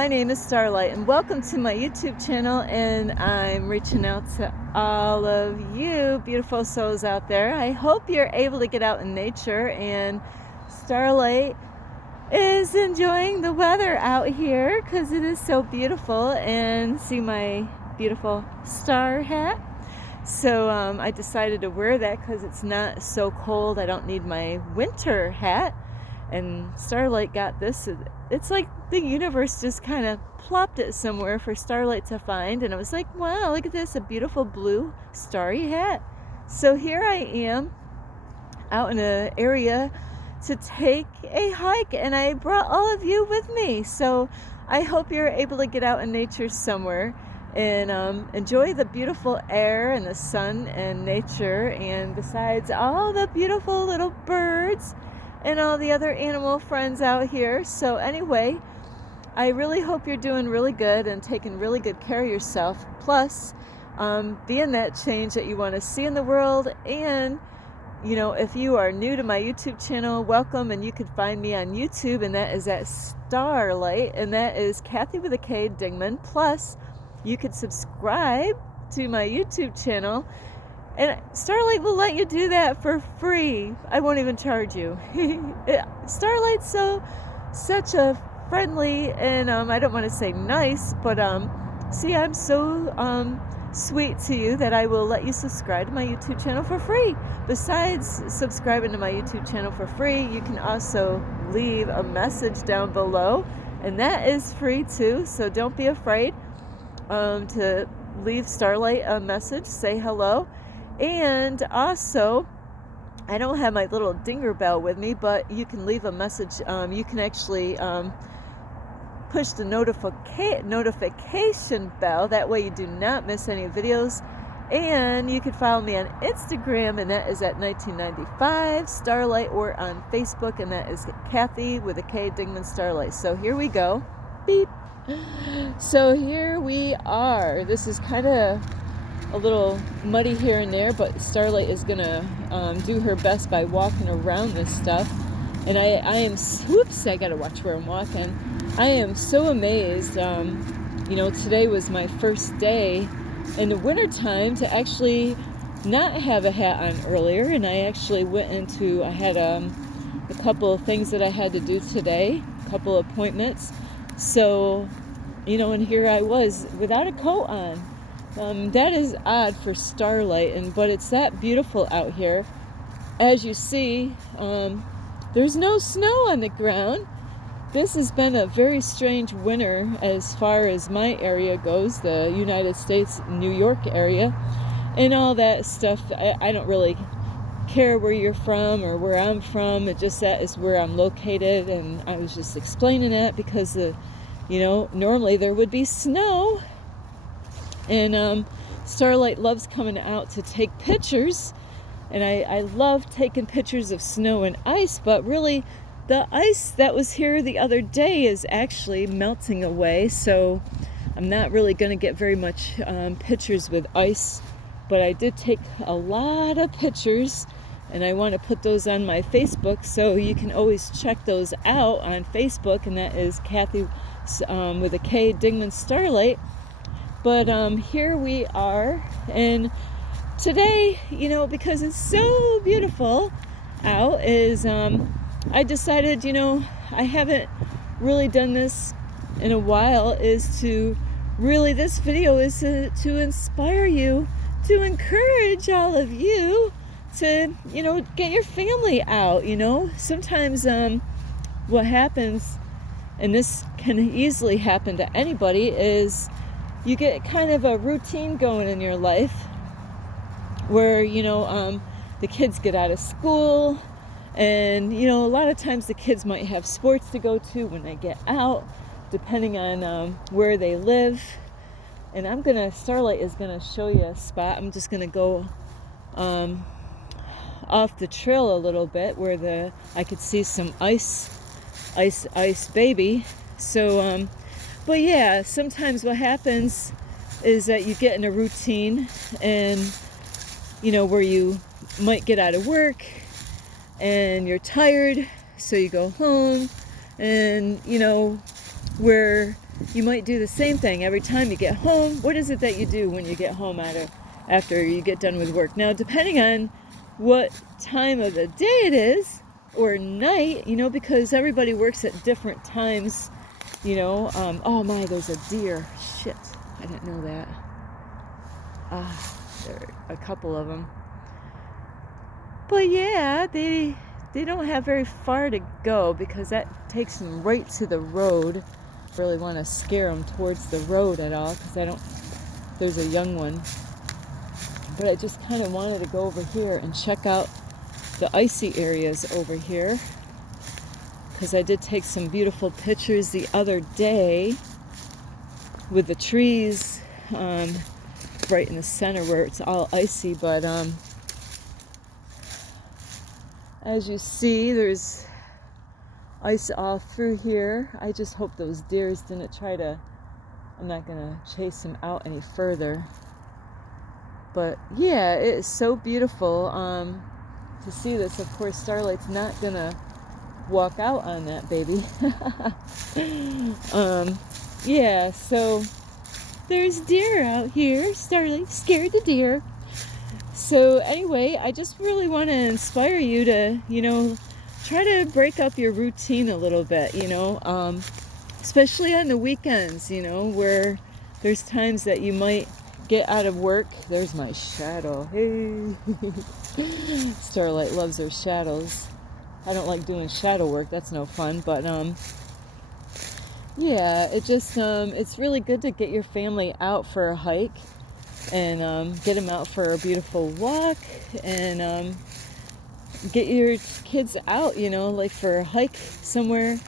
my name is Starlight and welcome to my YouTube channel, and I'm reaching out to all of you beautiful souls out there. I hope you're able to get out in nature, and Starlight is enjoying the weather out here because it is so beautiful, and see my beautiful star hat. So I decided to wear that because it's not so cold. I don't need my winter hat. And Starlight got this. It's like the universe just kind of plopped it somewhere for Starlight to find. And I was like, wow, look at this, a beautiful blue starry hat. So here I am out in an area to take a hike, and I brought all of you with me. So I hope you're able to get out in nature somewhere and enjoy the beautiful air and the sun and nature, and besides all the beautiful little birds and all the other animal friends out here. So anyway, I really hope you're doing really good and taking really good care of yourself, plus being that change that you want to see in the world. And you know, if you are new to my YouTube channel, welcome, and you can find me on YouTube, and that is at Starlight, and that is Kathy with a K Dingman. Plus you could subscribe to my YouTube channel, and Starlight will let you do that for free. I won't even charge you. Starlight's such a friendly, and I don't want to say nice, but see, I'm so sweet to you that I will let you subscribe to my YouTube channel for free. Besides subscribing to my YouTube channel for free, you can also leave a message down below, and that is free too. So don't be afraid to leave Starlight a message, say hello. And also, I don't have my little dinger bell with me, but you can leave a message. You can actually push the notification bell. That way you do not miss any videos. And you can follow me on Instagram, and that is at 1995 Starlight, or on Facebook, and that is Kathy with a K Dingman Starlight. So here we go. Beep. So here we are. This is kind of a little muddy here and there, but Starlight is gonna do her best by walking around this stuff. And I am, whoops, I gotta watch where I'm walking. I am so amazed. You know, today was my first day in the wintertime to actually not have a hat on earlier, and I actually went into, I had a couple of things that I had to do today, a couple of appointments. So, you know, and here I was without a coat on. That is odd for Starlight, but it's that beautiful out here. As you see, there's no snow on the ground. This has been a very strange winter as far as my area goes, the United States, New York area, and all that stuff. I don't really care where you're from or where I'm from. It just, that is where I'm located, and I was just explaining that because, you know, normally there would be snow. And Starlight loves coming out to take pictures, and I love taking pictures of snow and ice, but really the ice that was here the other day is actually melting away, so I'm not really going to get very much pictures with ice. But I did take a lot of pictures, and I want to put those on my Facebook, so you can always check those out on Facebook, and that is Kathy with a K Dingman Starlight. But here we are, and today, you know, because it's so beautiful out, is I decided, you know, I haven't really done this in a while, is to really, this video is to inspire you, to encourage all of you to, you know, get your family out. You know, sometimes what happens, and this can easily happen to anybody, is you get kind of a routine going in your life where, you know, the kids get out of school, and, you know, a lot of times the kids might have sports to go to when they get out, depending on where they live. And Starlight is gonna show you a spot. I'm just gonna go off the trail a little bit where I could see some ice baby. So, but yeah, sometimes what happens is that you get in a routine, and, you know, where you might get out of work and you're tired, so you go home, and, you know, where you might do the same thing every time you get home. What is it that you do when you get home after you get done with work? Now, depending on what time of the day it is or night, because everybody works at different times, oh my, there's a deer. Shit, I didn't know that. There are a couple of them. But yeah, they don't have very far to go because that takes them right to the road. Really want to scare them towards the road at all because there's a young one. But I just kind of wanted to go over here and check out the icy areas over here because I did take some beautiful pictures the other day with the trees right in the center where it's all icy. But as you see, there's ice all through here. I just hope those deers didn't I'm not gonna chase them out any further. But yeah, it is so beautiful to see this. Of course, Starlight's not gonna walk out on that baby. Yeah, so there's deer out here. Starlight scared the deer. So anyway, I just really want to inspire you to, try to break up your routine a little bit, especially on the weekends, where there's times that you might get out of work. There's my shadow. Hey. Starlight loves her shadows. I don't like doing shadow work. That's no fun. But yeah, it's really good to get your family out for a hike and get them out for a beautiful walk and get your kids out, like for a hike somewhere.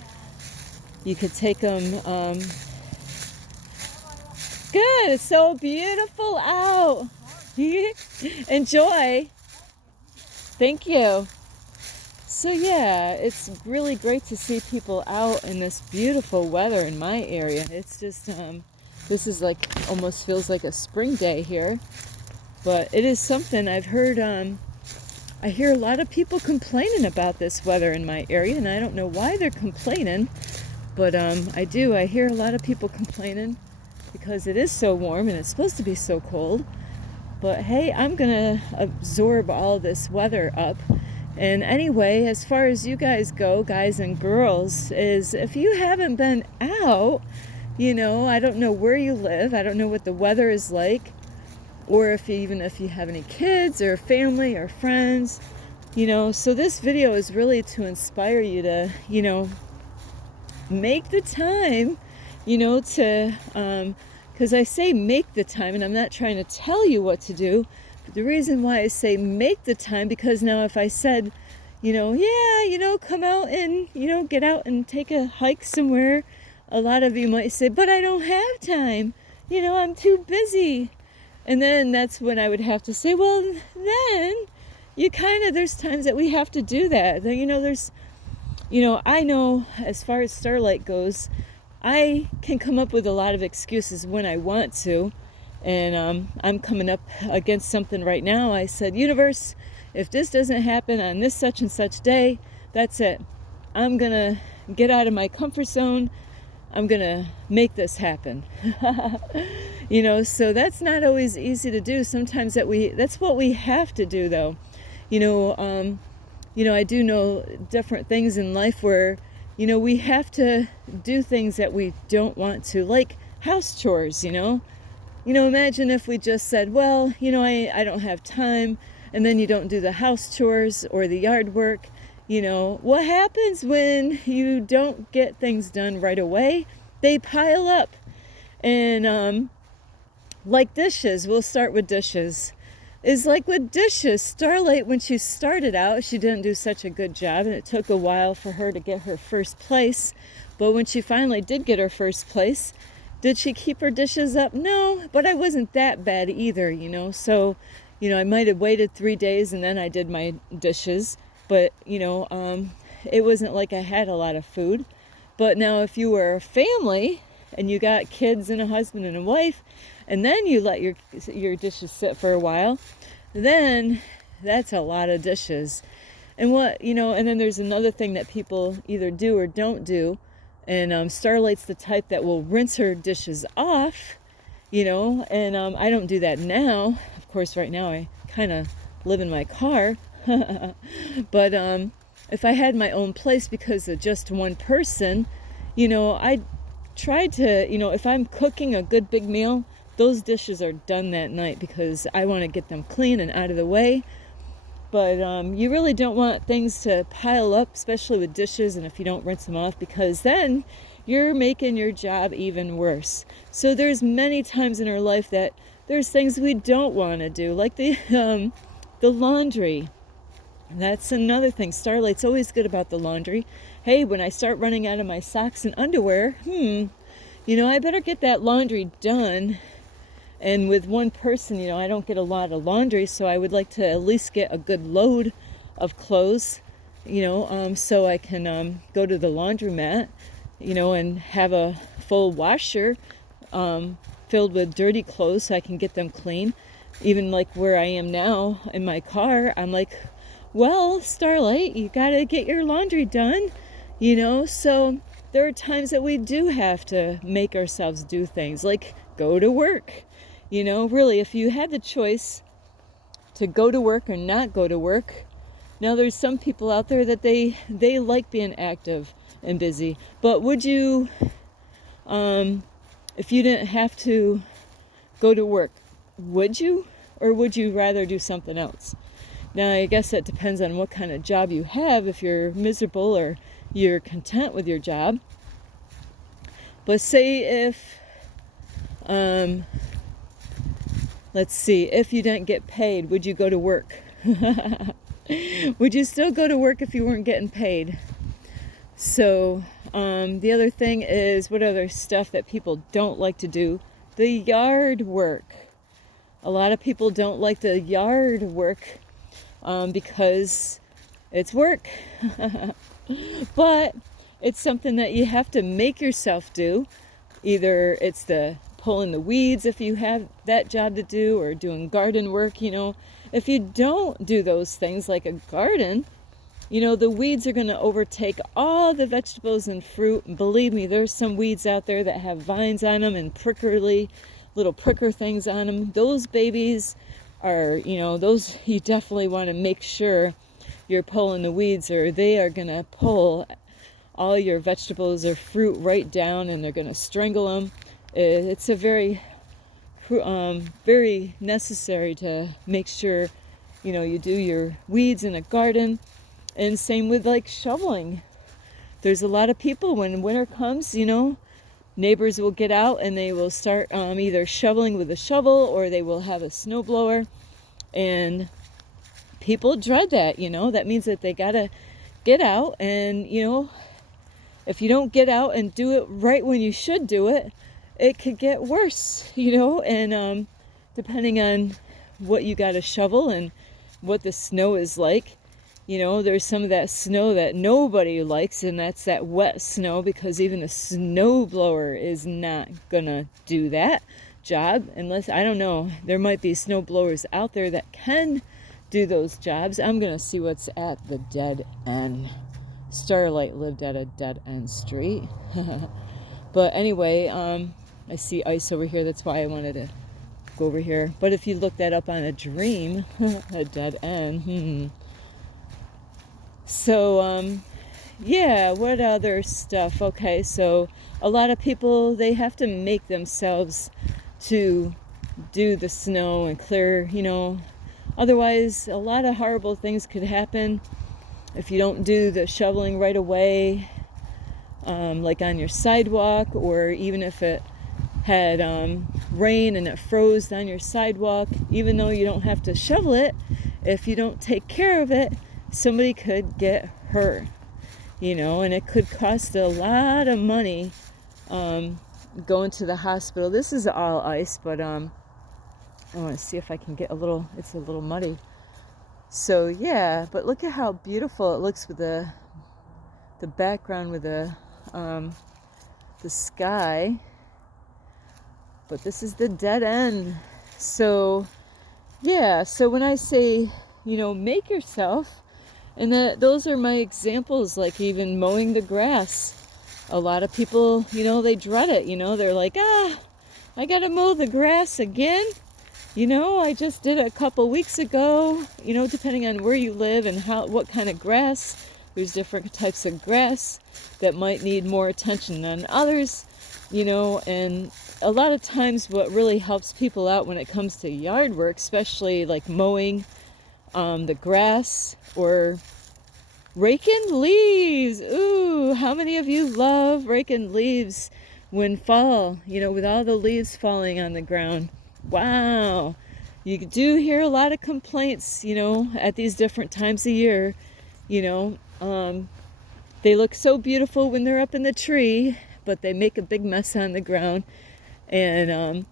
You could take them. Good, it's so beautiful out. Enjoy. Thank you. So yeah, it's really great to see people out in this beautiful weather in my area. It's just, this is like, almost feels like a spring day here. But it is something I've heard, I hear a lot of people complaining about this weather in my area, and I don't know why they're complaining, but I hear a lot of people complaining because it is so warm and it's supposed to be so cold. But hey, I'm gonna absorb all this weather up. And anyway, as far as you guys go, guys and girls, is if you haven't been out, I don't know where you live, I don't know what the weather is like, or if you have any kids or family or friends, so this video is really to inspire you to, make the time, because I say make the time, and I'm not trying to tell you what to do, but the reason why I say make the time, because now if I said, come out and, get out and take a hike somewhere, a lot of you might say, but I don't have time, I'm too busy. And then that's when I would have to say, well, then there's times that we have to do that. I know as far as Starlight goes, I can come up with a lot of excuses when I want to. And I'm coming up against something right now. I said, universe, if this doesn't happen on this such and such day, that's it. I'm going to get out of my comfort zone. I'm going to make this happen. So that's not always easy to do. Sometimes that's what we have to do, though. I do know different things in life where, we have to do things that we don't want to, like house chores, imagine if we just said, well, I don't have time, and then you don't do the house chores or the yard work. What happens when you don't get things done right away? They pile up. And like dishes, we'll start with dishes. Is like with dishes, Starlight, when she started out, she didn't do such a good job, and it took a while for her to get her first place. But when she finally did get her first place, did she keep her dishes up? No, but I wasn't that bad either, So, I might have waited 3 days and then I did my dishes. But, it wasn't like I had a lot of food. But now if you were a family and you got kids and a husband and a wife, and then you let your dishes sit for a while, then that's a lot of dishes. And and then there's another thing that people either do or don't do. And Starlight's the type that will rinse her dishes off, and I don't do that now. Of course, right now I kind of live in my car. But if I had my own place because of just one person, I tried to, if I'm cooking a good big meal, those dishes are done that night because I want to get them clean and out of the way. But you really don't want things to pile up, especially with dishes, and if you don't rinse them off, because then you're making your job even worse. So there's many times in our life that there's things we don't want to do, like the laundry. That's another thing. Starlight's always good about the laundry. Hey, when I start running out of my socks and underwear, I better get that laundry done. And with one person, I don't get a lot of laundry, so I would like to at least get a good load of clothes, so I can go to the laundromat, and have a full washer filled with dirty clothes so I can get them clean. Even like where I am now in my car, I'm like, well, Starlight, you gotta get your laundry done, so there are times that we do have to make ourselves do things like go to work. Really, if you had the choice to go to work or not go to work, now there's some people out there that they like being active and busy, but would you, if you didn't have to go to work, would you, or would you rather do something else? Now, I guess that depends on what kind of job you have, if you're miserable or you're content with your job. But say if, let's see, if you didn't get paid, would you go to work? Would you still go to work if you weren't getting paid? So the other thing is, what other stuff that people don't like to do? The yard work. A lot of people don't like the yard work because it's work. But it's something that you have to make yourself do. Either it's the pulling the weeds if you have that job to do, or doing garden work. If you don't do those things like a garden, the weeds are going to overtake all the vegetables and fruit. And believe me, there's some weeds out there that have vines on them and little pricker things on them. Those babies are, those you definitely want to make sure you're pulling the weeds, or they are going to pull all your vegetables or fruit right down, and they're going to strangle them. It's a very necessary to make sure, you do your weeds in a garden. And same with like shoveling. There's a lot of people, when winter comes, neighbors will get out and they will start either shoveling with a shovel, or they will have a snowblower. And people dread that, that means that they gotta get out, and if you don't get out and do it right when you should do it, it could get worse, and depending on what you got to shovel and what the snow is like, there's some of that snow that nobody likes, and that's that wet snow, because even a snow blower is not gonna do that job unless, I don't know, there might be snow blowers out there that can do those jobs. I'm gonna see what's at the dead end. Starlight lived at a dead end street. But anyway, I see ice over here. That's why I wanted to go over here. But if you look that up on a dream, a dead end. So, yeah, what other stuff? Okay, so a lot of people, they have to make themselves to do the snow and clear, Otherwise, a lot of horrible things could happen if you don't do the shoveling right away, like on your sidewalk, or even if it had rain and it froze on your sidewalk. Even though you don't have to shovel it, if you don't take care of it, somebody could get hurt, and it could cost a lot of money going to the hospital. This is all ice, but I want to see if I can get it's a little muddy. So yeah, but look at how beautiful it looks with the background with the sky. But this is the dead end. So yeah, so when I say, make yourself, and those are my examples, like even mowing the grass. a lot of people, you know, they dread it. You know, they're like, I gotta mow the grass again. You know, I just did it a couple weeks ago. You know, depending on where you live and what kind of grass. There's different types of grass that might need more attention than others, you know, and a lot of times what really helps people out when it comes to yard work, especially like mowing the grass or raking leaves. Ooh, how many of you love raking leaves when fall, you know, with all the leaves falling on the ground? Wow. You do hear a lot of complaints, you know, at these different times of year, you know. They look so beautiful when they're up in the tree, but they make a big mess on the ground. And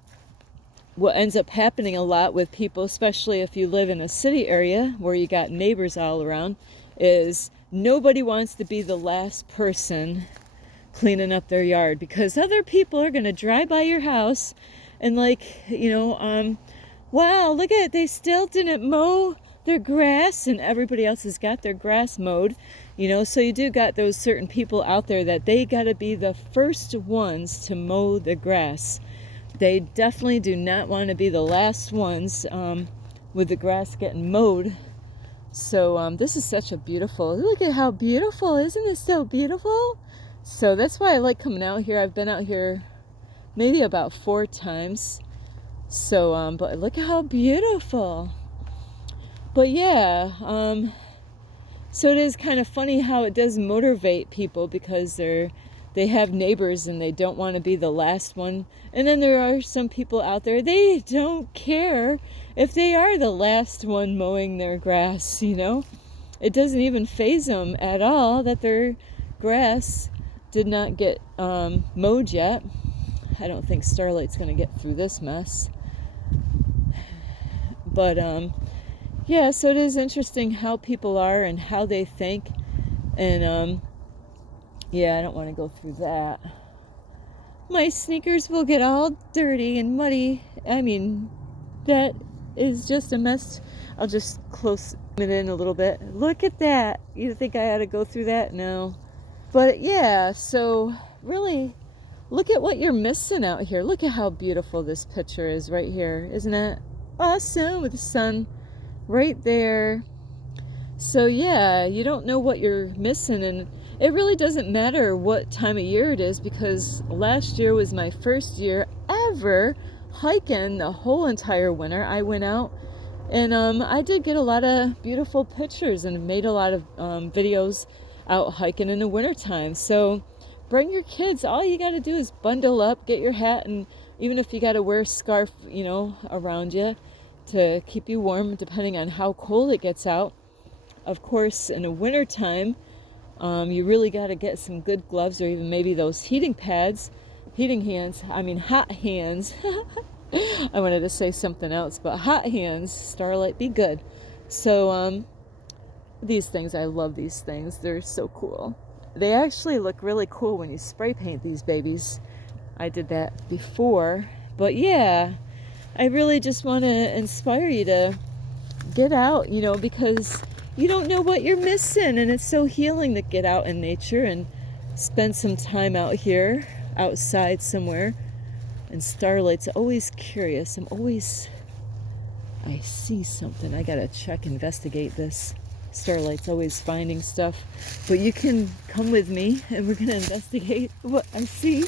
what ends up happening a lot with people, especially if you live in a city area where you got neighbors all around, is nobody wants to be the last person cleaning up their yard, because other people are going to drive by your house and like, you know, wow, look at it, they still didn't mow their grass, and everybody else has got their grass mowed, you know. So you do got those certain people out there that they got to be the first ones to mow the grass. They definitely do not want to be the last ones with the grass getting mowed. So this is such a beautiful, look at how beautiful, isn't it so beautiful? So that's why I like coming out here. I've been out here maybe about 4 times. So but look at how beautiful. But yeah, so it is kind of funny how it does motivate people, because they have neighbors and they don't want to be the last one. And then there are some people out there, they don't care if they are the last one mowing their grass, you know. It doesn't even faze them at all that their grass did not get mowed yet. I don't think Starlight's going to get through this mess. But yeah, so it is interesting how people are and how they think. And yeah, I don't want to go through that. My sneakers will get all dirty and muddy. I mean, that is just a mess. I'll just close it in a little bit. Look at that. You think I ought to go through that? No. But yeah, so really look at what you're missing out here. Look at how beautiful this picture is right here. Isn't that awesome, with the sun right there? So yeah, you don't know what you're missing, and it really doesn't matter what time of year it is, because last year was my first year ever hiking the whole entire winter. I went out and I did get a lot of beautiful pictures and made a lot of videos out hiking in the wintertime. So bring your kids. All you got to do is bundle up, get your hat, and even if you got to wear a scarf, you know, around you to keep you warm, depending on how cold it gets out. Of course, in the wintertime, you really got to get some good gloves, or even maybe those hot hands. I wanted to say something else, but hot hands, Starlight, be good. So these things, I love these things. They're so cool. They actually look really cool when you spray paint these babies. I did that before. But yeah, I really just want to inspire you to get out, you know, because you don't know what you're missing, and it's so healing to get out in nature and spend some time out here, outside somewhere. And Starlight's always curious. I see something. I gotta investigate this. Starlight's always finding stuff. But you can come with me and we're gonna investigate what I see.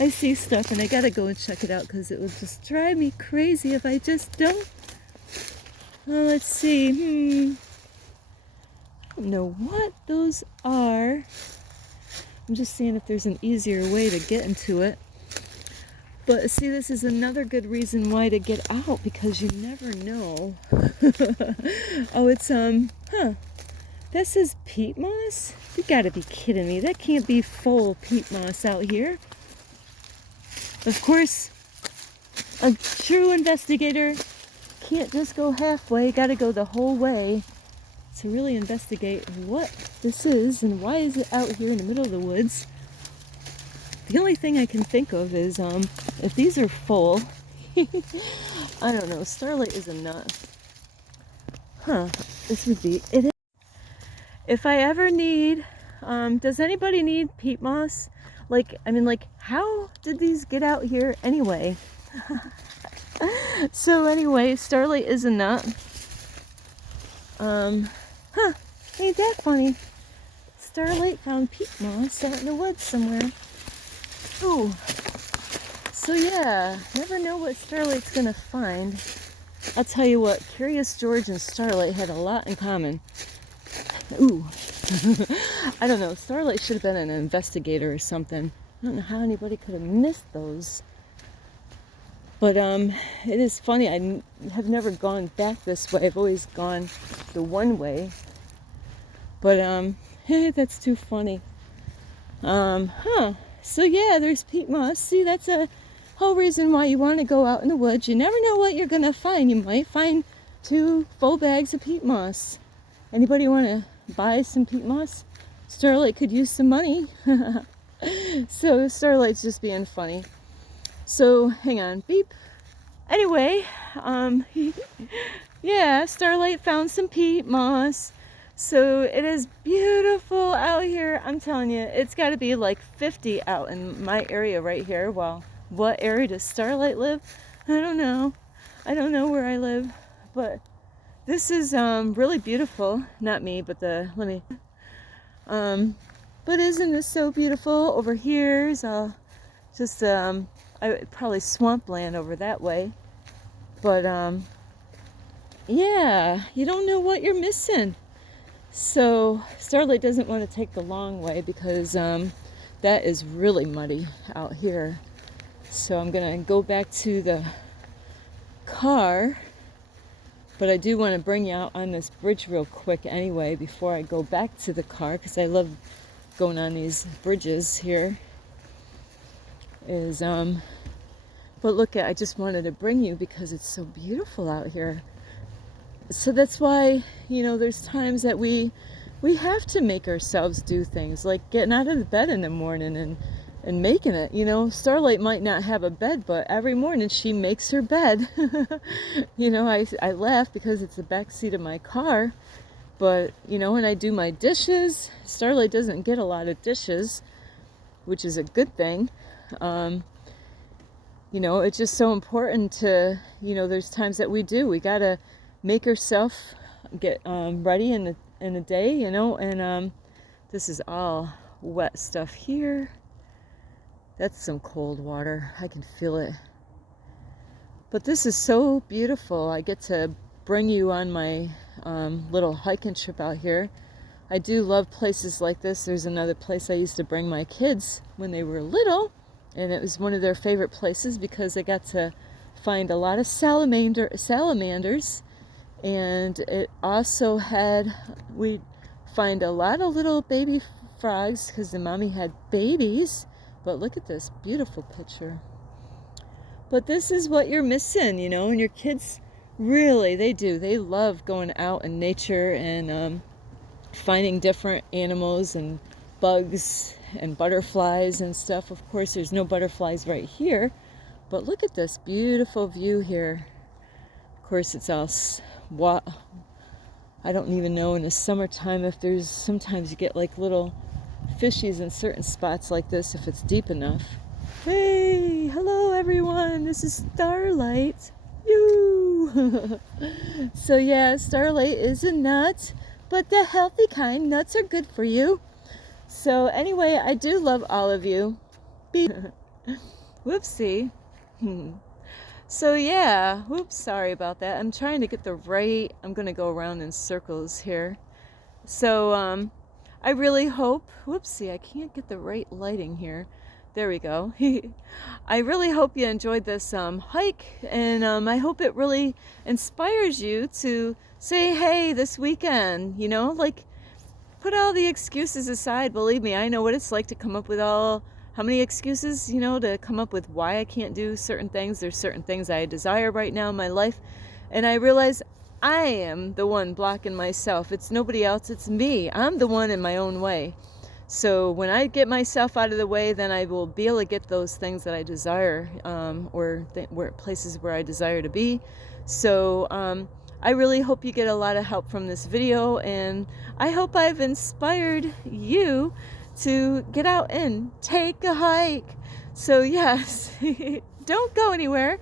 I see stuff and I gotta go and check it out, because it would just drive me crazy if I just don't. Let's see. I don't know what those are. I'm just seeing if there's an easier way to get into it. But see, this is another good reason why to get out, because you never know. Oh, it's, that says peat moss? You gotta be kidding me. That can't be full peat moss out here. Of course, a true investigator can't just go halfway, gotta go the whole way to really investigate what this is and why is it out here in the middle of the woods. The only thing I can think of is if these are full, I don't know, Starlight is a nut. This would be it. If I ever need, does anybody need peat moss? Like, I mean, like, how did these get out here anyway? So anyway, Starlight is a nut. Huh, ain't that funny? Starlight found peat moss out in the woods somewhere. Ooh. So yeah, never know what Starlight's gonna find. I'll tell you what, Curious George and Starlight had a lot in common. Ooh. I don't know, Starlight should have been an investigator or something. I don't know how anybody could have missed those. But it is funny, I have never gone back this way. I've always gone the one way. But that's too funny. So yeah, there's peat moss. See, that's a whole reason why you want to go out in the woods. You never know what you're gonna find. You might find 2 full bags of peat moss. Anybody want to buy some peat moss? Starlight could use some money. So Starlight's just being funny. So hang on, beep. Anyway, yeah, Starlight found some peat moss. So it is beautiful out here. I'm telling you, it's got to be like 50 out in my area right here. Well, what area does Starlight live? I don't know. I don't know where I live, but this is really beautiful. Not me, but but isn't this so beautiful? Over here is just probably swampland over that way. But yeah, you don't know what you're missing. So Starlight doesn't want to take the long way because that is really muddy out here. So I'm gonna go back to the car, but I do want to bring you out on this bridge real quick anyway before I go back to the car, because I love going on these bridges here. But look, I just wanted to bring you because it's so beautiful out here. So that's why, there's times that we have to make ourselves do things, like getting out of the bed in the morning and making it. Starlight might not have a bed, but every morning she makes her bed. I laugh because it's the back seat of my car, but when I do my dishes, Starlight doesn't get a lot of dishes, which is a good thing. It's just so important to, there's times that we gotta make ourselves get ready in the day, and this is all wet stuff here. That's some cold water. I can feel it. But this is so beautiful. I get to bring you on my little hiking trip out here. I do love places like this. There's another place I used to bring my kids when they were little, and it was one of their favorite places because they got to find a lot of salamanders. And it also we'd find a lot of little baby frogs because the mommy had babies. But look at this beautiful picture. But this is what you're missing, and your kids really, they do. They love going out in nature and finding different animals and bugs and butterflies and stuff. Of course, there's no butterflies right here, but look at this beautiful view here. Of course, it's all I don't even know in the summertime if sometimes you get like little fishies in certain spots like this if it's deep enough. Hey, hello everyone, this is Starlight. You. So yeah, Starlight is a nut, but the healthy kind. Nuts are good for you. So anyway, I do love all of you. Whoopsie. So yeah, whoops, sorry about that. I'm trying to get I'm going to go around in circles here. So I really hope, whoopsie, I can't get the right lighting here. There we go. I really hope you enjoyed this hike, and I hope it really inspires you to say, hey, this weekend, put all the excuses aside. Believe me, I know what it's like to come up with how many excuses, to come up with why I can't do certain things. There's certain things I desire right now in my life, and I realize I am the one blocking myself. It's nobody else, it's me. I'm the one in my own way. So when I get myself out of the way, then I will be able to get those things that I desire, or places where I desire to be. So I really hope you get a lot of help from this video, and I hope I've inspired you to get out and take a hike. So yes, don't go anywhere.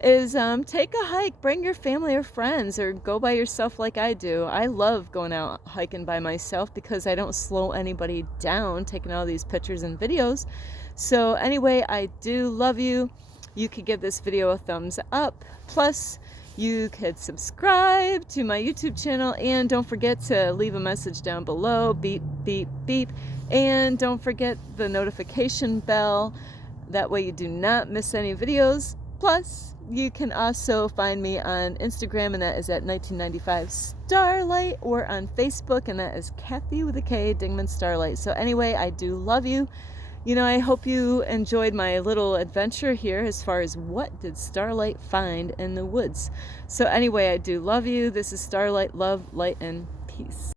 Take a hike, bring your family or friends, or go by yourself like I do. I love going out hiking by myself because I don't slow anybody down taking all these pictures and videos. So anyway, I do love you. You could give this video a thumbs up. Plus, you could subscribe to my YouTube channel, and don't forget to leave a message down below. Beep, beep, beep. And don't forget the notification bell. That way you do not miss any videos. Plus, you can also find me on Instagram, and that is at 1995 Starlight, or on Facebook, and that is Kathy with a K, Dingman Starlight. So anyway, I do love you. You know, I hope you enjoyed my little adventure here as far as what did Starlight find in the woods. So anyway, I do love you. This is Starlight, love, light, and peace.